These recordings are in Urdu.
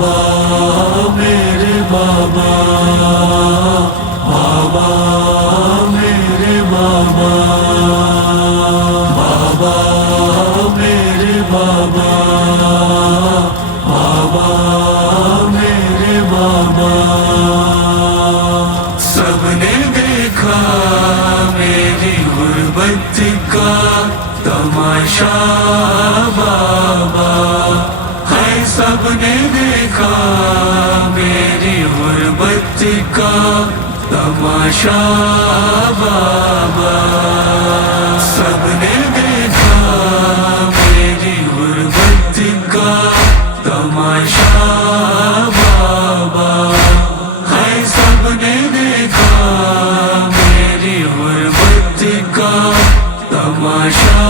بابا میرے بابا، بابا میرے بابا، بابا میرے بابا، بابا میرے بابا۔ سب نے دیکھا میری غربت کا تماشا بابا، ہے سب نے دیکھا میری غربت کا تماشا بابا، سب نے دیکھا میری غربت کا تماشا بابا، ہے سب نے دیکھا میری غربت کا تماشا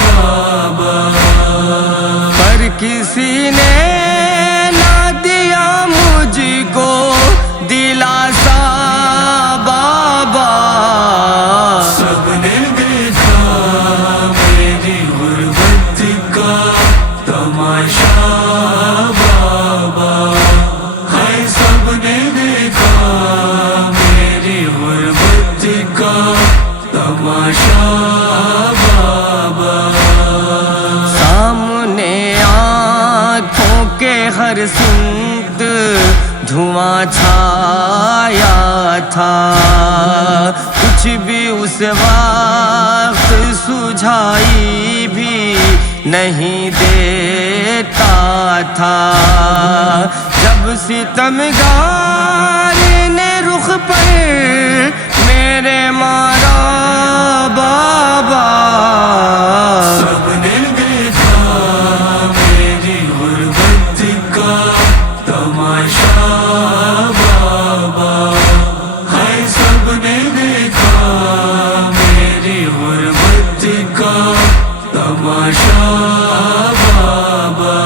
بابا۔ پر کسی نے نہ دیا مجھ کو دلاسا بابا، سب نے دیکھا میری غربت کا تماشا بابا، ہے سب نے دیکھا میری غربت کا تماشا بابا۔ سامنے آنکھوں کے ہر سمت دھواں چھایا تھا، کچھ بھی اس وقت سجھائی بھی نہیں دیتا تھا، جب ستمگار نے رخ پر میرے مارا بابا، سب نے دیکھا میری غربت کا تماشا بابا، ہے سب نے دیکھا میری غربت کا تماشا بابا۔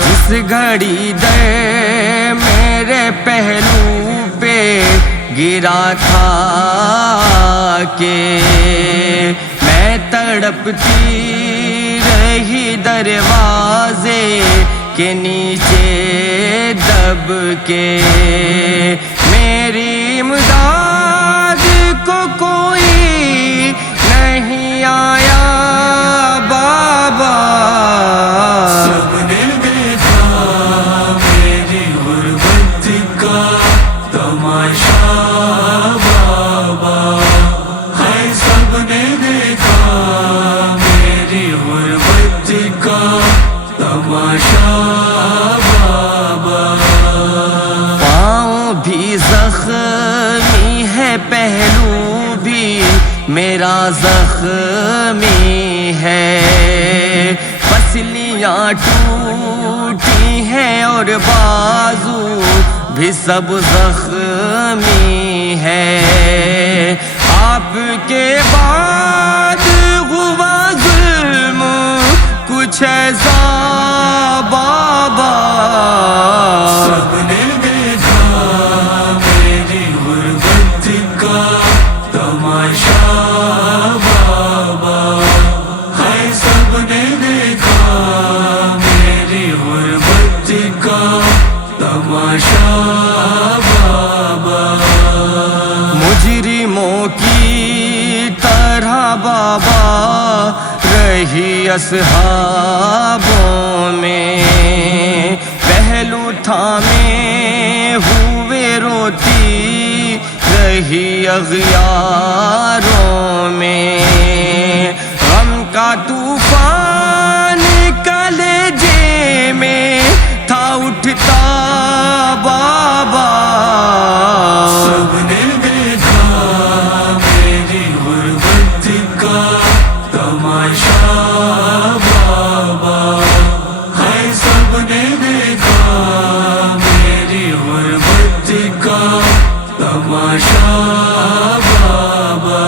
جس گھڑی دے میرے پہلو پہ گرا تھا کہ میں تڑپتی رہی دروازے کے نیچے دب کے، میری امداد کو کوئی نہیں آیا بابا، سب نے دیکھا میری غربت کا تماشا بابا، ہے سب نے دیکھا میری غربت کا تماشا بابا۔ پاؤں بھی زخمی ہے، پہلو بھی میرا زخمی ہے، پسلیاں ٹوٹی ہیں اور بازو بھی سب زخمی ہے، آپ کے بعد ہوا ظلم کچھ ایسا بابا، سب نے دیکھا میری غربت کا تماشا بابا، ہے سب نے دیکھا میری غربت کا تماشا بابا۔ مجرموں کی طرح بابا رہی اصحابوں میں، پہلو تھامے ہوئے روتی رہی اغیاروں میں، غم کا طوفان کلیجے میں تھا اٹھتا بابا، سب نے دیکھا میری غربت کا تماشا بابا، ہے سب نے دیکھا میری غربت کا تماشا بابا۔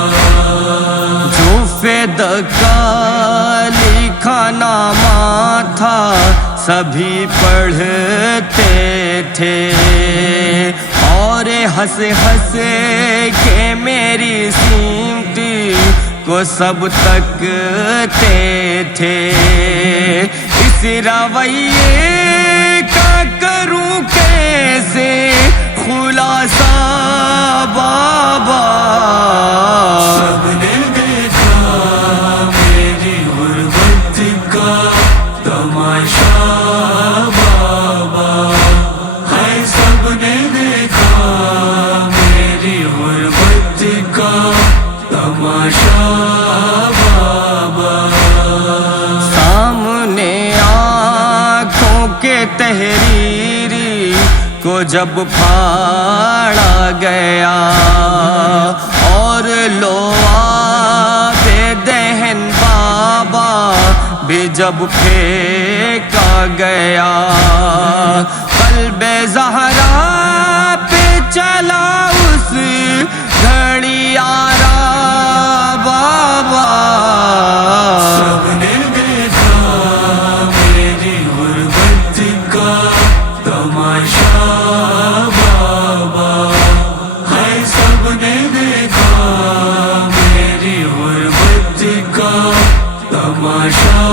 جو فدا کا لکھا نامہ تھا سبھی پڑھتے تھے، اور ہنس ہنس کے میری سمت کو سب تکتے تھے، اس اس رویے کا کروں کیسے خلاصہ بابا؟ سب نے دیکھا میری غربت کا تماشا بابا، ہے سب نے دیکھا میری غربت کا تماشا بابا۔ سامنے آنکھوں کے تحریری کو جب پھاڑا گیا اور لوا بے دہن بابا بھی جب پھینکا گیا، قلب زہرا پہ چلا اس گھڑی آرا بابا۔ سب نے دیکھا میری غربت کا تماشا بابا، ہے سب نے دیکھا میری غربت کا تماشا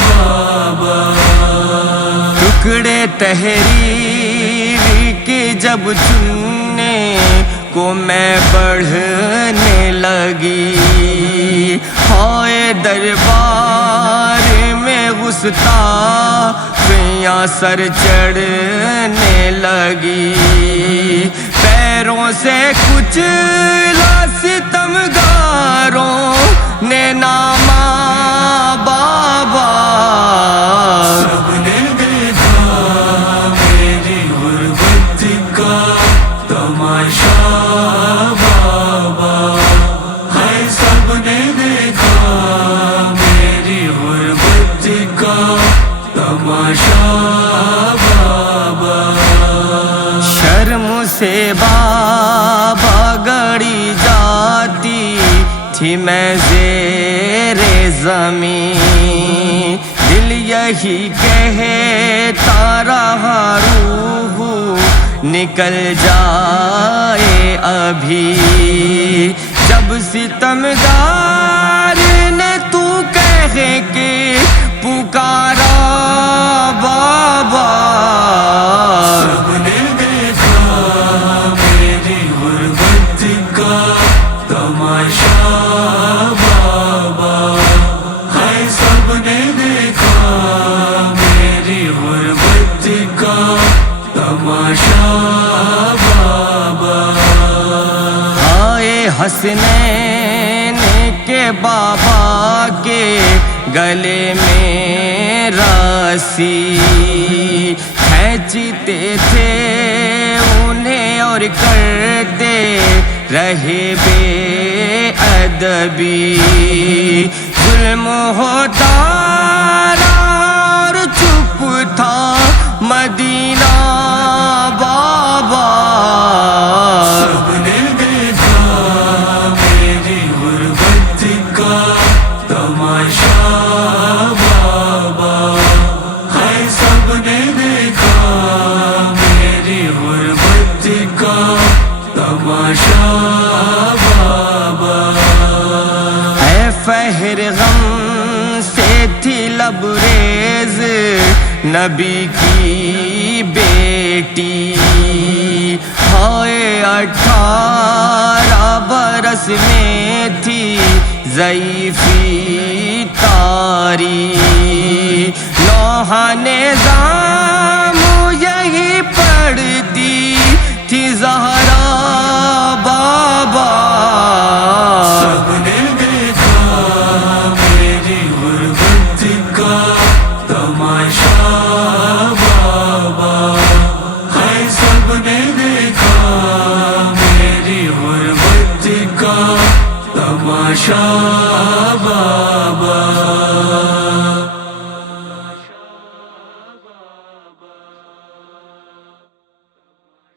بابا۔ ٹکڑے تحریر کے جب چننے کو میں بڑھنے لگی، ہائے دربار میں گستاخیاں سر چڑھنے لگی، پیروں سے کچلا ستمگاروں نے نامہ بابا۔ سب نے دیکھا میری غربت کا تماشا بابا، ہے سب نے دیکھا میری غربت کا تماشا بابا۔ شرم سے بابا گڑی جاتی تھی میں زیر زمین، دل یہی کہتا رہا روح نکل جائے ابھی، جب ستمگار نے تو کہہ کے پکارا بابا۔ سب نے دیکھا میری غربت کا تماشا بابا، ہے سب نے دیکھا میری غربت کا تماشا بابا۔ آئے حسنین کے بابا کے گلے میں رسی، کھینچتے تھے انہیں اور کرتے رہے بے ادبی، ظلم ہوتا اور چپ تھا مدینہ بابا۔ سب نے دیکھا میری غربت کا تماشا بابا، ہے سب نے دیکھا میری غربت کا تماشا بابا۔ اے فہر غم سے تھی لبریز نبی کی بیٹی، ہائے 18 برس میں تھی ضعیفی تاری، نوحہ نظام یہی پڑھتی تھی زہرا بابا۔ سب نے دیکھا میری غربت کا تماشا بابا، ہے سب نے دیکھا میری غربت کا تماشا بابا۔